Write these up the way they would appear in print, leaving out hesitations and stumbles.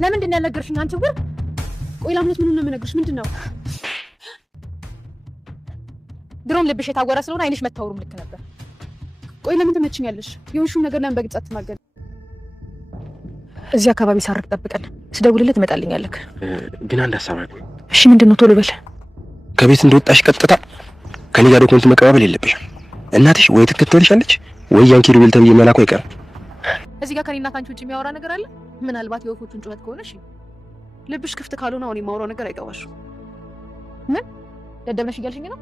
ለምንድን ነው ያልነገርሽኝ አንቺ ጉር? ቆይ ላምሮት ምን ነው የምነግርሽ? ምንድነው? ድሮም ልብሽ የታወረ ስለሆነ አይንሽ መታወሩም ልክ ነበር። ቆይ ለምን ትመችኛለሽ? የሆንሽውን ነገር ለምን በግልጽ አትናገሪ? እዚህ አካባቢ ሳርቅ ጠብቀን ስደውልልህ ትመጣልኛለህ። ግን አንድ ሀሳብ አለ። እሺ ምንድነው? ቶሎ በል። ከቤት እንደወጣሽ ቀጥታ ከኔ ጋር ዶክመንት መቀባበል የለብሽም። እናትሽ ወይ ትከተልሻለች ወይ ያን ኪሩቤል ተብዬ መላኩ አይቀርም። እዚህ ጋር ከኔና ካንቺ ውጭ የሚያወራ ነገር አለ? ምናልባት የወፎቹን ጩኸት ከሆነ እሺ። ልብሽ ክፍት ካልሆነ አሁን የማወራው ነገር አይገባሽም። ምን ደደብ ነሽ እያልሽኝ ነው?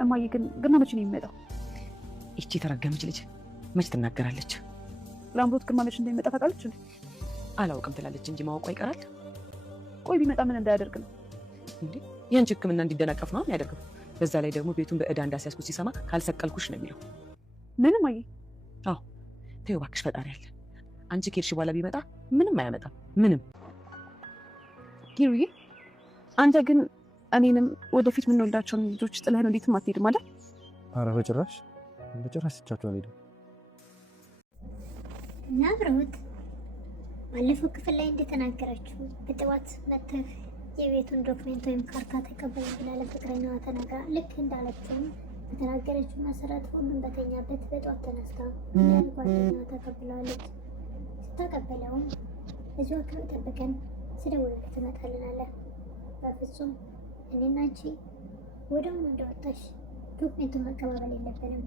እማዬ ግን መቼ ነው የሚመጣው? እቺ ተረገመች ልጅ መች ትናገራለች? ላምሮት ግርማ መቼ እንደሚመጣ ታውቃለች? አላውቅም ትላለች እንጂ ማወቋ ይቀራል። ቆይ ቢመጣ ምን እንዳያደርግ ነው እንዴ? ያንቺ ሕክምና እንዲደናቀፍ ነው የሚያደርገው። በዛ ላይ ደግሞ ቤቱን በእዳ እንዳስያዝኩ ሲሰማ ካልሰቀልኩሽ ነው የሚለው። ምንም አይ አዎ ተይው እባክሽ፣ ፈጣሪ አለ። አንቺ ከሄድሽ በኋላ ቢመጣ ምንም አያመጣም። ምንም ኪሩዬ፣ አንተ ግን እኔንም ወደፊት የምንወልዳቸውን ልጆች ጥለህ ነው እንዴትም አትሄድም አይደል? ኧረ በጭራሽ ትቻቸው አልሄድም። ናብሮት ባለፈው ክፍል ላይ እንደተናገረችው በጠዋት መተህ የቤቱን ዶክሜንት ወይም ካርታ ተቀበል ብላ ለፍቅረኛዋ ተናግራ ልክ እንዳለችውም በተናገረችው መሰረት ሁሉም በተኛበት በጠዋት ተነስታ ጓደኛዋ ተቀብለዋለች። ስታቀበለውም እዚሁ አካባቢ ጠብቀን ስደውልልህ ትመጣልናለህ። በፍጹም እኔና አንቺ ወደውኑ እንደወጣሽ ዶክሜንቱን መቀባበል የለብንም።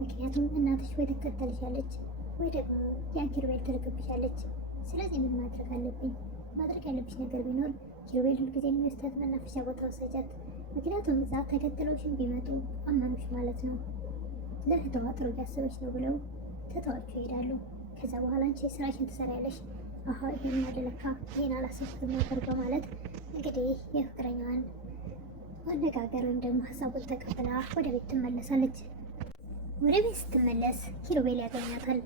ምክንያቱም እናትሽ ወይ ትከተልሻለች ወይ ደግሞ ያን ኪሩቤል ትልክብሻለች። ስለዚህ ምን ማድረግ አለብኝ? ማድረግ ያለብሽ ነገር ቢኖር ኪሩቤል ሁልጊዜ የሚወስዳት መናፈሻ ቦታ ወሰጃት። ምክንያቱም እዛ ተከትለውሽን ቢመጡ አመኑሽ ማለት ነው። ለእህተዋ ጥሩ እያሰበች ነው ብለው ትተዋችሁ ይሄዳሉ። ከዛ በኋላ አንቺ ስራሽን ትሰሪያለሽ። አሀ ይሄን አደለካ ይሄን አላሰብኩትም ነበር በማለት እንግዲህ የፍቅረኛዋን አነጋገር ወይም ደግሞ ሀሳቡን ተቀብላ ወደ ቤት ትመለሳለች። ወደ ቤት ስትመለስ ኪሩቤል ያገኛታል።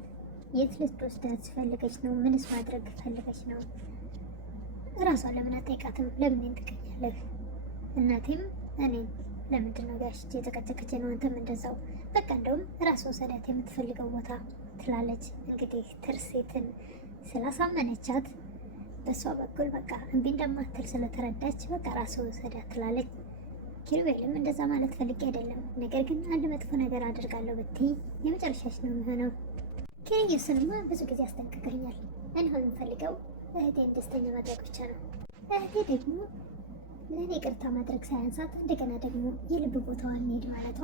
የት ልትወስዳት ፈልገች ነው? ምንስ ማድረግ ፈልገች ነው? እራሷን ለምን አትጠይቃትም? ለምን ትቀኛለህ? እናቴም እኔ ለምንድን ነው ጋሽ የተቀጨቀች ነው? አንተም እንደዛው በቃ እንደውም ራስ ወሰዳት የምትፈልገው ቦታ ትላለች። እንግዲህ ትርሴትን ስላሳመነቻት በሷ በኩል በቃ እምቢ እንደማትል ስለተረዳች በቃ ራስ ወሰዳት ትላለች። ኪሩቤልም እንደዛ ማለት ፈልጌ አይደለም፣ ነገር ግን አንድ መጥፎ ነገር አድርጋለሁ ብትይ የመጨረሻሽ ነው የሚሆነው። ኪሩቤልማ ብዙ ጊዜ አስጠንቅቀኛል። እኔ አሁን የምፈልገው እህቴን ደስተኛ ማድረግ ብቻ ነው። እህቴ ደግሞ ለእኔ ይቅርታ ማድረግ ሳያንሳት እንደገና ደግሞ የልብ ቦታዋን እንሄድ ማለቷ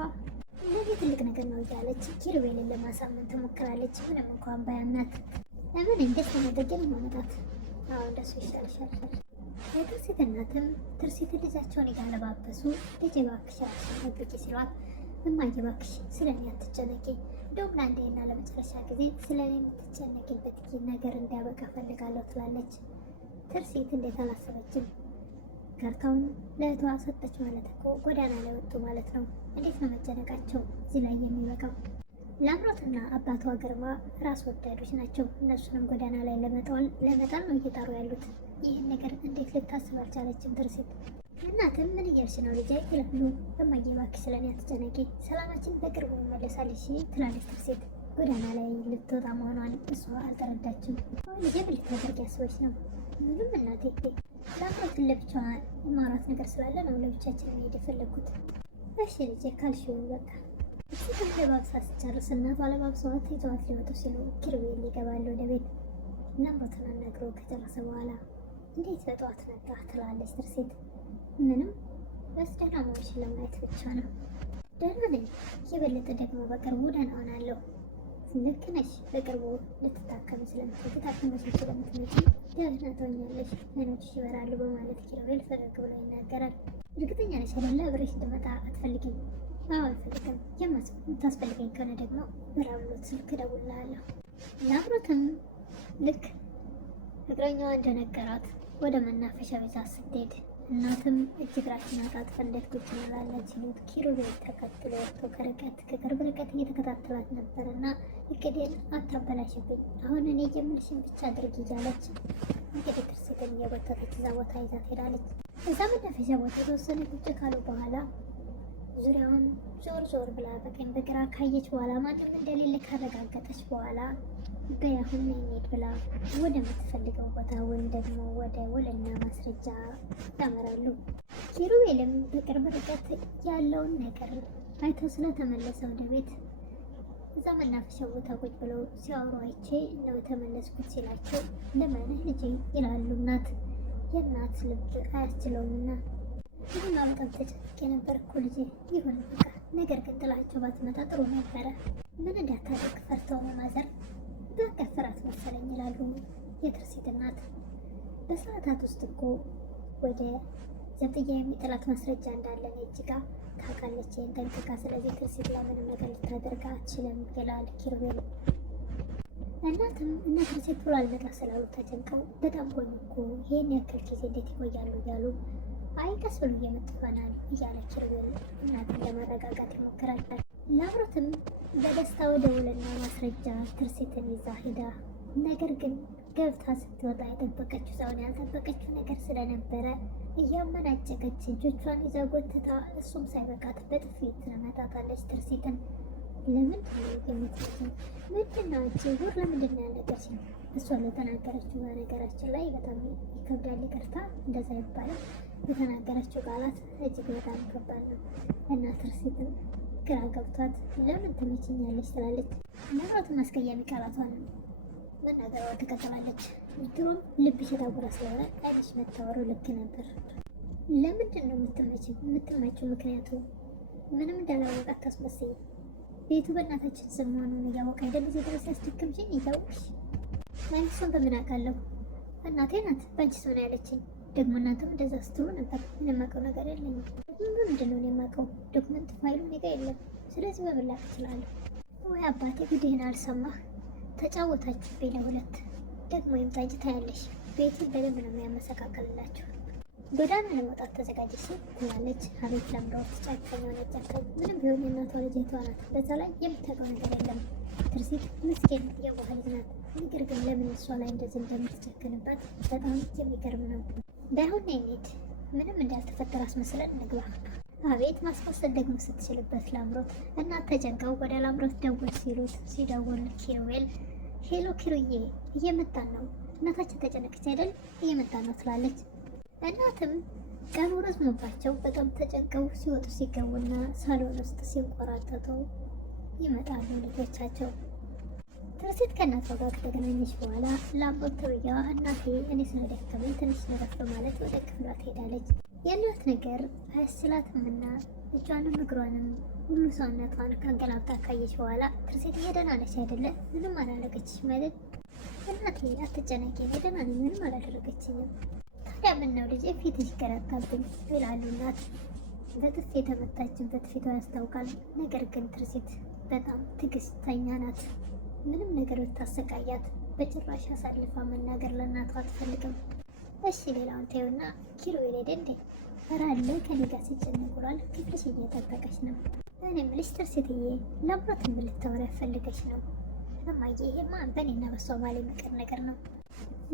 ለእኔ ትልቅ ነገር ነው እያለች ኪሩቤልን ለማሳመን ትሞክራለች። ምንም እንኳን ባያምናት ለምን ደስተኛ አድርጌ ነው ማመጣት። አዎ እንደሱ ይሻልሻል። የትርሲት እናትም ትርሲት ልጃቸውን እያለባበሱ ልጄ እባክሽ ራስሽን ጠብቂ ሲሏት እማዬ እባክሽ ስለ እኔ አትጨነቂ፣ እንደውም ለአንዴና ለመጨረሻ ጊዜ ስለ እኔ የምትጨነቂበት ነገር እንዲያበቃ ፈልጋለሁ ትላለች። ትርሲት እንዴት አላሰበችም? ካርታውን ለእህቷ ሰጠች ማለት እኮ ጎዳና ላይ ወጡ ማለት ነው። እንዴት ነው መጨነቃቸው እዚህ ላይ የሚበቃው? ላምሮትና አባቷ ግርማ ራስ ወዳዶች ናቸው። እነሱንም ጎዳና ላይ ለመጣል ነው እየጣሩ ያሉት። ይህን ነገር እንዴት ልታስብ አልቻለችም ትርሲት? እናትም ምን እያልሽ ነው ልጄ ይላሉ። እማዬ እባክሽ ስለ እኔ አትጨነቂ፣ ሰላማችን በቅርቡ ይመለሳልሽ ትላለች ትርሲት። ጎዳና ላይ ልትወጣ መሆኗን እሷ አልተረዳችም። ልጄ ምን ልታደርግ ያስበች ነው? ምንም እናቴ፣ ላምሮትን ለብቻዋ የማውራት ነገር ስላለ ነው ለብቻችን መሄድ የፈለግኩት። እሺ ልጄ ካልሽው በቃ እሱም ለባብሳ ስጨርስ እናቷ ለባብሰዋት ይዘዋት ሊወጡ ሲሉ ኪሩቤል ይገባል ወደ ቤት። ላምሮትን አናግሮ ከጨረሰ በኋላ እንዴት በጠዋት መጣ ትላለች ትርሲት። ምንም በስ ደህና መሆንሽን ለማየት ብቻ ነው። ደህና ነኝ፣ የበለጠ ደግሞ በቅርቡ ደህና ሆናለሁ። ልክ ነሽ፣ በቅርቡ ልትታከሚ ስለምትመጪ ደህና ትሆኛለሽ፣ አይኖችሽ ይበራሉ በማለት ኪሩቤል ፈገግ ብሎ ይናገራል። እርግጠኛ ነሽ አይደለ አብሬሽ እንድመጣ አትፈልጊም? አዎ አልፈልግም። የምታስፈልገኝ ከሆነ ደግሞ በላምሮት ስልክ እደውልልሃለሁ። ላምሮትም ልክ ፍቅረኛዋ እንደነገራት ወደ መናፈሻ ቤት ስትሄድ እናትም እጅ እግራችን አጣጥፈን እንዴት ቁጭ እንላለን ሲሉት ኪሩቤል ተከትሎ ወጥቶ ከቅርብ ርቀት እየተከታተላት ነበር እና እቅዴን አታበላሽብኝ፣ አሁን እኔ የምልሽን ብቻ አድርጊ እያለች እንግዲህ ትርሲትን እየጎተተች እዛ ቦታ ይዛ ትሄዳለች። እዛ መናፈሻ ቦታ የተወሰነ ቁጭ ካሉ በኋላ ዙሪያውን ዞር ብላ በቀኝ በግራ ካየች በኋላ ማንም እንደሌለ ካረጋገጠች በኋላ በያሁን እንሂድ ብላ ወደምትፈልገው ቦታ ወይም ደግሞ ወደ ውልና ማስረጃ ያመራሉ። ኪሩቤልም በቅርብ ርቀት ያለውን ነገር አይቶ ስለተመለሰ ወደ ቤት እዛ መናፈሻው ቦታ ቁጭ ብለው ሲያወሩ አይቼ ነው የተመለስኩት ሲላቸው ለማንህ ልጄ ይላሉ። የእናት ልብ አያስችለውምና ይህማ በጣም ተጨንቄ ነበር እኮ ልጄ። ይሁን በቃ ነገር ግን ጥላቸው ባትመጣ ጥሩ ነበረ። ምን እንዳታደርግ ፈርተው ነው ማዘር። በቃ ፍራት መሰለኝ ይላሉ የትርሲት እናት። በሰዓታት ውስጥ እኮ ወደ ዘብጥያ የሚጥላት ማስረጃ እንዳለን እጅጋ ታውቃለች ይህን ጠንቅቃ። ስለዚህ ትርሲት ላይ ምንም ነገር ልታደርግ አትችልም ይላል ኪሩቤል። እናትም እነ ትርሲት ቶሎ አልመጣ ስላሉ ተጨንቀው በጣም ቆዩ እኮ ይህን ያክል ጊዜ እንዴት ይቆያሉ እያሉ አይ ቀስ ብሎ እየመጡ ይሆናል እያለ ኪሩቤል እናትን ለማረጋጋት ይሞክራል። ላምሮትም በደስታ ወደ ውልና ማስረጃ ትርሲትን ይዛ ሄዳ ነገር ግን ገብታ ስትወጣ የጠበቀችው ሳይሆን ያልጠበቀችው ነገር ስለነበረ እያመናጨቀች እጆቿን ይዛ ጎትታ እሱም ሳይበቃት በጥፊ ትመታታለች ትርሲትን። ለምንድን ነው የምትመጪው? ምንድን ነው አንቺ ጉር ለምንድን ነው ያልነገርሽኝ? እሷ ለተናገረችው በነገራችን ላይ በጣም ይከብዳል። ይቅርታ እንደዛ ይባላል። የተናገረችው ቃላት እጅግ በጣም ከባድ ነው እና ትርሲትን ግራ ገብቷት ለምን ትመችኛለች ትላለች። ምናልባትም አስቀያሚ ቃላቷን መናገሯ ትቀጥላለች። ድሮም ልብሽ የታወረ ስለሆነ አይንሽ መታወሩ ልክ ነበር። ለምንድን ነው የምትመችው? ምክንያቱ ምንም እንዳላወቃት ታስመስይ። ቤቱ በእናታችን ስም መሆኑን እያወቀ አይደል እዚህ ድረስ ያስደክምሽኝ እያወቅሽ። እሱን በምን አውቃለሁ? እናቴ ናት በአንቺ ሰው ነው ያለችኝ። ደግሞ እናንተም እንደዛ ስትሉ ነበር። ምንም የማውቀው ነገር የለኝም። ምንድን ነው የማውቀው? ዶክመንት ፋይሉ እኔ ጋ የለም። ስለዚህ በምን ላቅ እችላለሁ? ወይ አባቴ ጉድህን አልሰማህ። ተጫወታችሁብኝ ለሁለት። ደግሞ ይምጣ ታያለሽ። ቤትን በደንብ ነው የሚያመሰካከልላችሁ። ጎዳና ለመውጣት ተዘጋጀች ትላለች። አቤት ለምዳዎች ጫካኝ ሆነ ጫካኝ። ምንም ቢሆን የእናቷ ልጅ የተዋናት። በዛ ላይ የምታውቀው ነገር የለም። ትርሲት ምስኪን የዋህ ልጅ ናት። ነገር ግን ለምን እሷ ላይ እንደዚህ እንደምትጨክንባት በጣም የሚገርም ነው። ባይሆን እንሂድ፣ ምንም እንዳልተፈጠረ አስመስለን እንግባ። አቤት ማስመሰል ደግሞ ስትችልበት ላምሮት። እናት ተጨንቀው ወደ ላምሮት ደውል ሲሉት ሲደውል ኪሩቤል ሄሎ ኪሩዬ እየመጣን ነው፣ እናታችን ተጨነቀች አይደል? እየመጣን ነው ትላለች። እናትም ቀኑ ረዝሞባቸው በጣም ተጨንቀው ሲወጡ ሲገቡና ሳሎን ውስጥ ሲንቆራጠጡ ይመጣሉ ልጆቻቸው። ትርሲት ከእናቷ ጋር ከተገናኘች በኋላ ላምሮት ተብያ እናቴ እኔ ስለደከመኝ ትንሽ ልረፍ በማለት ወደ ክፍሏ ትሄዳለች። የእናት ነገር አያስችላትምና እጇንም እግሯንም ሁሉ ሰውነቷን ከአንገላብጣ ካየች በኋላ ትርሲት ደህና ነች አይደለ? ምንም አላደረገችሽ ማለት? እናቴ አትጨነቂ፣ ደህና ነኝ፣ ምንም አላደረገችኝም። ታዲያ ምነው ልጄ ፊትሽ ገረታብኝ ይላሉ እናት። በጥፊ የተመታችበት ፊቷ ያስታውቃል። ነገር ግን ትርሲት በጣም ትዕግስተኛ ናት። ምንም ነገር ብታሰቃያት በጭራሽ አሳልፋ መናገር ለእናቷ አትፈልግም። እሺ ሌላውን ተይውና ኪሩቤል ሄደ እንዴ? ኧረ አለ ከኔ ጋር ሲጨነቅ ውሏል። ክፍልሽ እየጠበቀች ነው። እኔ የምልሽ ትርሲትዬ ላምሮት ምን ልታወሪ ፈልገሽ ነው? እማዬ ይሄማ በእኔና በሷ ባል የሚቀር ነገር ነው።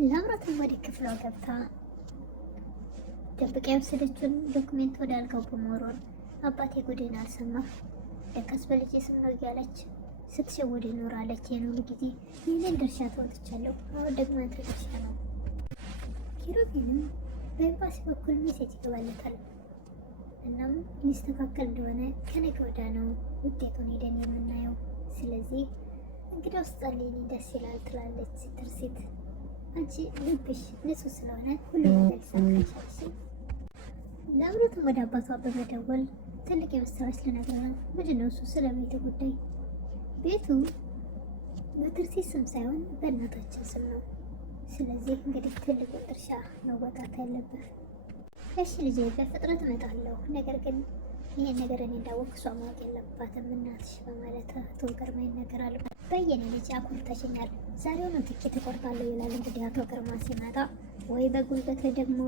ላምሮትም ወደ ክፍሏ ገብታ ደብቃ የወሰደችውን ዶክሜንት ወደ አልጋው በመወርወር አባቴ ጉድህን አልሰማህ ለካስ በልጄ ስም ነው እያለች ስትሸውድ ይኖራለች። የኖሩ ጊዜ ይህንን ድርሻ ተወጥቻለሁ፣ አሁን ደግሞ አንተ ድርሻ ነው። ኪሩቤልም በኤምባሲ በኩል ሜሴጅ ይገባለታል። እናም ሊስተካከል እንደሆነ ከነገ ወዲያ ነው ውጤቱን ሄደን የምናየው። ስለዚህ እንግዲህ ውስጥ ጸልይልኝ ደስ ይላል ትላለች ትርሲት። አንቺ ልብሽ ንጹህ ስለሆነ ሁሉ ነገር ይሳካልሽ። ላምሮትም ወደ አባቷ በመደወል ትልቅ የምስራች ልነግርህ ነው። ምንድነው እሱ? ስለ ቤቱ ጉዳይ። ቤቱ በትርሲት ስም ሳይሆን በእናታችን ስም ነው። ስለዚህ እንግዲህ ትልቁን ድርሻ መወጣት ያለብህ። እሺ ልጄ በፍጥነት እመጣለሁ፣ ነገር ግን ይህን ነገር እኔ እንዳወቅ እሷ ማወቅ የለባትም እናትሽ በማለት አቶ ግርማ ይናገራሉ። በየኔ ልጅ አኩርተሽኛል፣ ዛሬውኑ ትኬት እቆርጣለሁ ይላል። እንግዲህ አቶ ግርማ ሲመጣ ወይ በጉልበት ወይ ደግሞ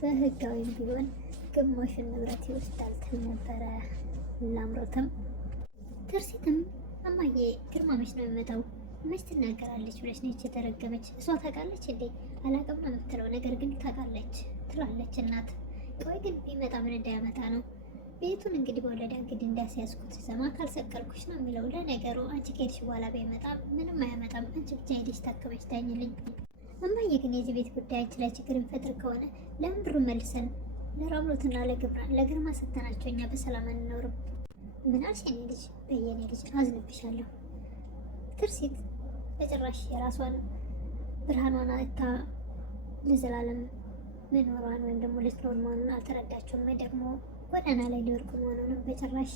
በህጋዊም ቢሆን ግማሹን ንብረት ይወስዳል ትል ነበረ ላምሮትም። ትርሲትም እማዬ ግርማ መች ነው የሚመጣው? መች ትናገራለች ብለሽ ነች የተረገመች? እሷ ታውቃለች እንዴ? አላውቅም ነው የምትለው፣ ነገር ግን ታውቃለች ትላለች እናት። ቆይ ግን ቢመጣ ምን እንዳያመጣ ነው? ቤቱን እንግዲህ በወለዳ እንግዲህ እንዳስያዝኩት ስሰማ ካልሰቀልኩሽ ነው የሚለው። ለነገሩ አንቺ ከሄድሽ በኋላ ቢመጣም ምንም አያመጣም። አንቺ ብቻ ሄደሽ ታከመች ታኝልኝ። እማዬ ግን የዚህ ቤት ጉዳይ አንቺ ላይ ችግር የሚፈጥር ከሆነ ለምን ብሩ መልሰን ለራምሎትና ለግርማ ሰተናቸው እኛ በሰላም አንኖርም? ምን አልሽ የኔ ልጅ? በየኔ ልጅ አዝንብሻለሁ። ትርሲት በጭራሽ የራሷን ብርሃኗን አታ ለዘላለም መኖሯን ወይም ደግሞ ልትኖር መሆኑን አልተረዳችውም። ወይ ደግሞ ጎዳና ላይ ሊወርቁ መሆኑንም በጭራሽ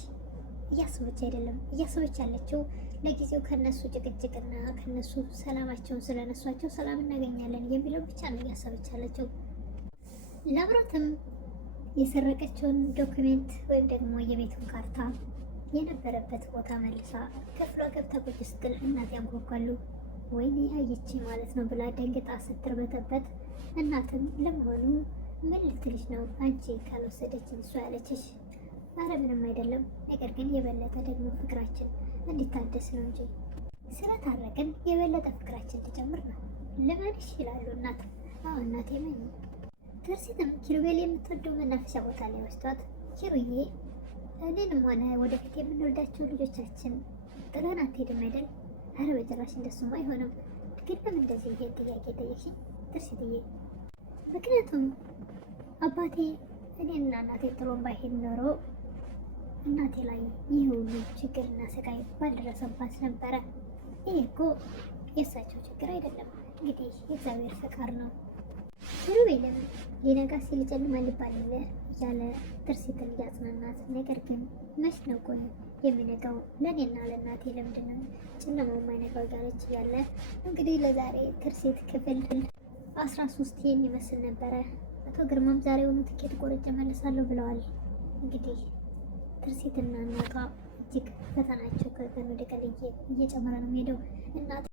እያሰበች አይደለም። እያሰበች ያለችው ለጊዜው ከነሱ ጭቅጭቅና ከነሱ ሰላማቸውን ስለነሷቸው ሰላም እናገኛለን የሚለው ብቻ ነው እያሰበች ያለችው። ለአምሮትም የሰረቀችውን ዶክሜንት ወይም ደግሞ የቤቱን ካርታ የነበረበት ቦታ መልሳ ክፍሏ ገብታ ቁጭ ስትል እናት ያንኳኳሉ። ወይኔ ያየች ማለት ነው ብላ ደንግጣ ስትርበተበት እናትም ለመሆኑ ምን ልትልሽ ነው አንቺ ካልወሰደችን እሷ ያለችሽ? አረ ምንም አይደለም፣ ነገር ግን የበለጠ ደግሞ ፍቅራችን እንዲታደስ ነው እንጂ ስለታረቅን የበለጠ ፍቅራችን ሊጨምር ነው። ለማንሽ ይላሉ እናት። አዎ እናቴ መኝ። ትርሲትም ኪሩቤል የምትወደው መናፈሻ ቦታ ላይ ወስዷት ኪሩዬ እኔንም ሆነ ወደፊት የምንወልዳቸው ልጆቻችን ጥለን አትሄድም አይደል? አረ በጭራሽ እንደሱም አይሆንም። ግን ለምን እንደዚህ ይሄን ጥያቄ ጠየቅሽኝ ትርሲትዬ? ምክንያቱም አባቴ እኔና እናቴ ጥሎን ባይሄድ ኖሮ እናቴ ላይ ይህ ሁሉ ችግርና ስቃይ ባልደረሰባት ነበረ። ይህ እኮ የእሳቸው ችግር አይደለም፣ እንግዲህ የእግዚአብሔር ፈቃድ ነው። ኪሩቤልም ሊነጋ ሲል ይጨልማል ይባል እያለ ትርሲትን እያጽናናት፣ ነገር ግን መች ነው ቆይ የሚነጋው? ለእኔና ለእናቴ ለምንድን ነው ጨለማው የማይነጋው? እያለች እያለ እንግዲህ ለዛሬ ትርሲት ክፍል 13 ይህን ይመስል ነበረ። አቶ ግርማም ዛሬውኑ ትኬት ቆርጬ እመልሳለሁ ብለዋል። እንግዲህ ትርሲትና እናቷ እጅግ ፈተናቸው ከቀን ወደ ቀን እየጨመረ ነው የሚሄደው። እናት